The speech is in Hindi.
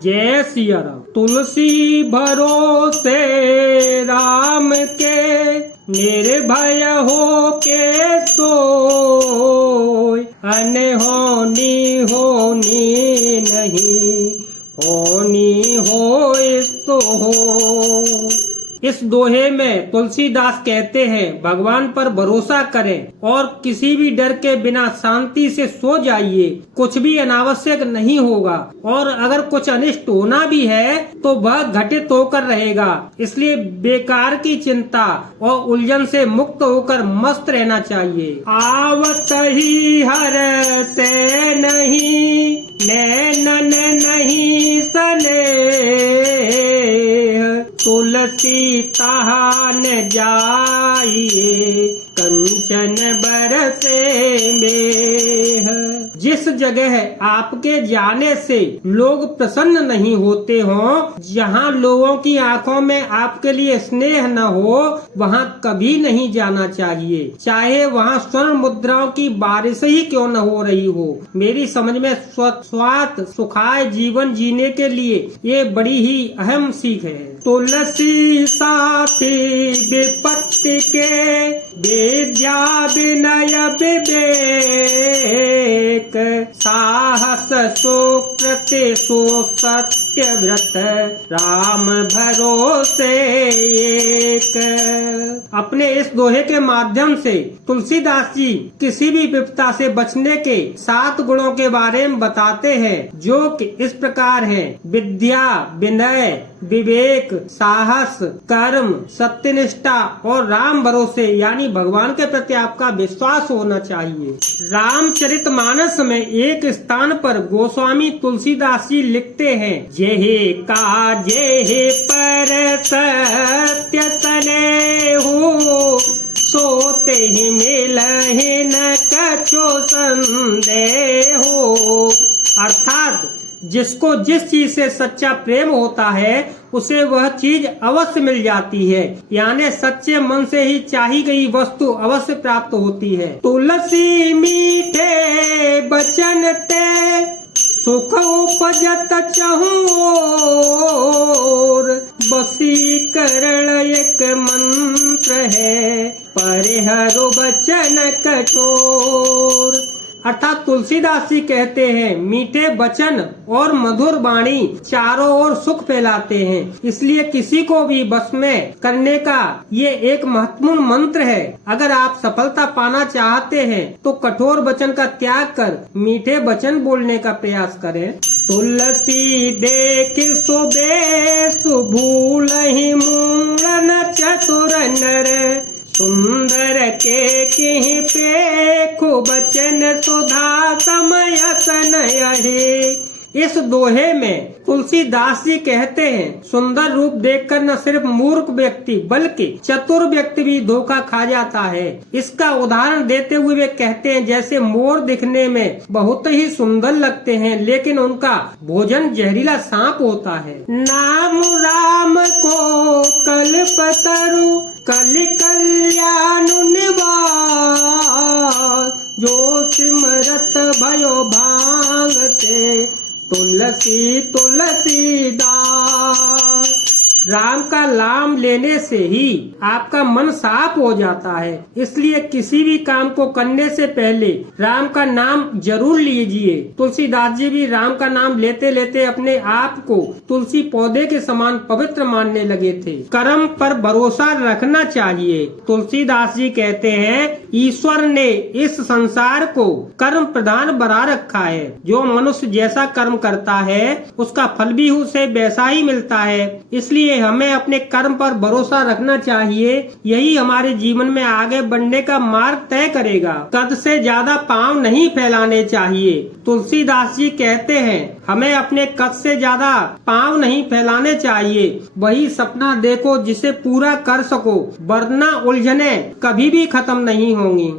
जय सिया राम। तुलसी भरोसे राम के, निर्भय हो के सोय। अनहोनी होनी नहीं, होनी होय सो हो। इस दोहे में तुलसीदास कहते हैं भगवान पर भरोसा करें और किसी भी डर के बिना शांति से सो जाइए। कुछ भी अनावश्यक नहीं होगा और अगर कुछ अनिष्ट होना भी है तो वह घटित होकर रहेगा। इसलिए बेकार की चिंता और उलझन से मुक्त होकर मस्त रहना चाहिए। आवत ही हर से नहीं, नैनन नहीं सने। तुलसी तहा न जाइए, कंचन बरसे में। जिस जगह आपके जाने से लोग प्रसन्न नहीं होते हों, जहाँ लोगों की आंखों में आपके लिए स्नेह न हो, वहाँ कभी नहीं जाना चाहिए, चाहे वहाँ स्वर्ण मुद्राओं की बारिश ही क्यों न हो रही हो। मेरी समझ में स्वार्थ सुखाय जीवन जीने के लिए ये बड़ी ही अहम सीख है। तुलसी साथी विपत्ति के, विद्या विनय विवेक। साहस सुकृति सो सत्य व्रत, राम भरोसे एक। अपने इस दोहे के माध्यम से तुलसीदास जी किसी भी विपदा से बचने के 7 गुणों के बारे में बताते हैं, जो कि इस प्रकार हैं। विद्या, विनय, विवेक, साहस, कर्म, सत्यनिष्ठा और राम भरोसे यानी भगवान के प्रति आपका विश्वास होना चाहिए। रामचरितमानस में एक स्थान पर गोस्वामी तुलसीदास जी लिखते हैं, जेहि काजे पर सत्य तने हो, सोते ही मिलहि न कछो संदेह हो। अर्थात जिसको जिस चीज से सच्चा प्रेम होता है उसे वह चीज अवश्य मिल जाती है, यानी सच्चे मन से ही चाही गई वस्तु अवश्य प्राप्त होती है। तुलसी मीठे बचन ते, सुख उपजत चहुओर। वशीकरण एक मंत्र है, परिहरो बचन कठोर। अर्थात तुलसीदास जी कहते हैं मीठे वचन और मधुर वाणी चारों ओर सुख फैलाते हैं, इसलिए किसी को भी बस में करने का ये एक महत्वपूर्ण मंत्र है। अगर आप सफलता पाना चाहते हैं तो कठोर वचन का त्याग कर मीठे वचन बोलने का प्रयास करें। तुलसी देख सुबे सुभूलहि मूलन चतुर नर, सुंदर के किहि पेखु बचन सुधा समय सनहि। इस दोहे में तुलसीदास जी कहते हैं सुंदर रूप देखकर न सिर्फ मूर्ख व्यक्ति बल्कि चतुर व्यक्ति भी धोखा खा जाता है। इसका उदाहरण देते हुए वे कहते हैं जैसे मोर दिखने में बहुत ही सुंदर लगते हैं, लेकिन उनका भोजन जहरीला सांप होता है। नाम राम को कल्पतरु, कलि कल्याणु निवास। जो सिमरत भयो भांगते, तुलसी तुलसीदास। राम का नाम लेने से ही आपका मन साफ हो जाता है, इसलिए किसी भी काम को करने से पहले राम का नाम जरूर लीजिए। तुलसीदास जी भी राम का नाम लेते लेते अपने आप को तुलसी पौधे के समान पवित्र मानने लगे थे। कर्म पर भरोसा रखना चाहिए। तुलसीदास जी कहते हैं ईश्वर ने इस संसार को कर्म प्रधान बना रखा है। जो मनुष्य जैसा कर्म करता है उसका फल भी उसे वैसा ही मिलता है, इसलिए हमें अपने कर्म पर भरोसा रखना चाहिए। यही हमारे जीवन में आगे बढ़ने का मार्ग तय करेगा। कद से ज्यादा पांव नहीं फैलाने चाहिए। तुलसीदास जी कहते हैं हमें अपने कद से ज्यादा पांव नहीं फैलाने चाहिए। वही सपना देखो जिसे पूरा कर सको, वरना उलझने कभी भी खत्म नहीं होंगी।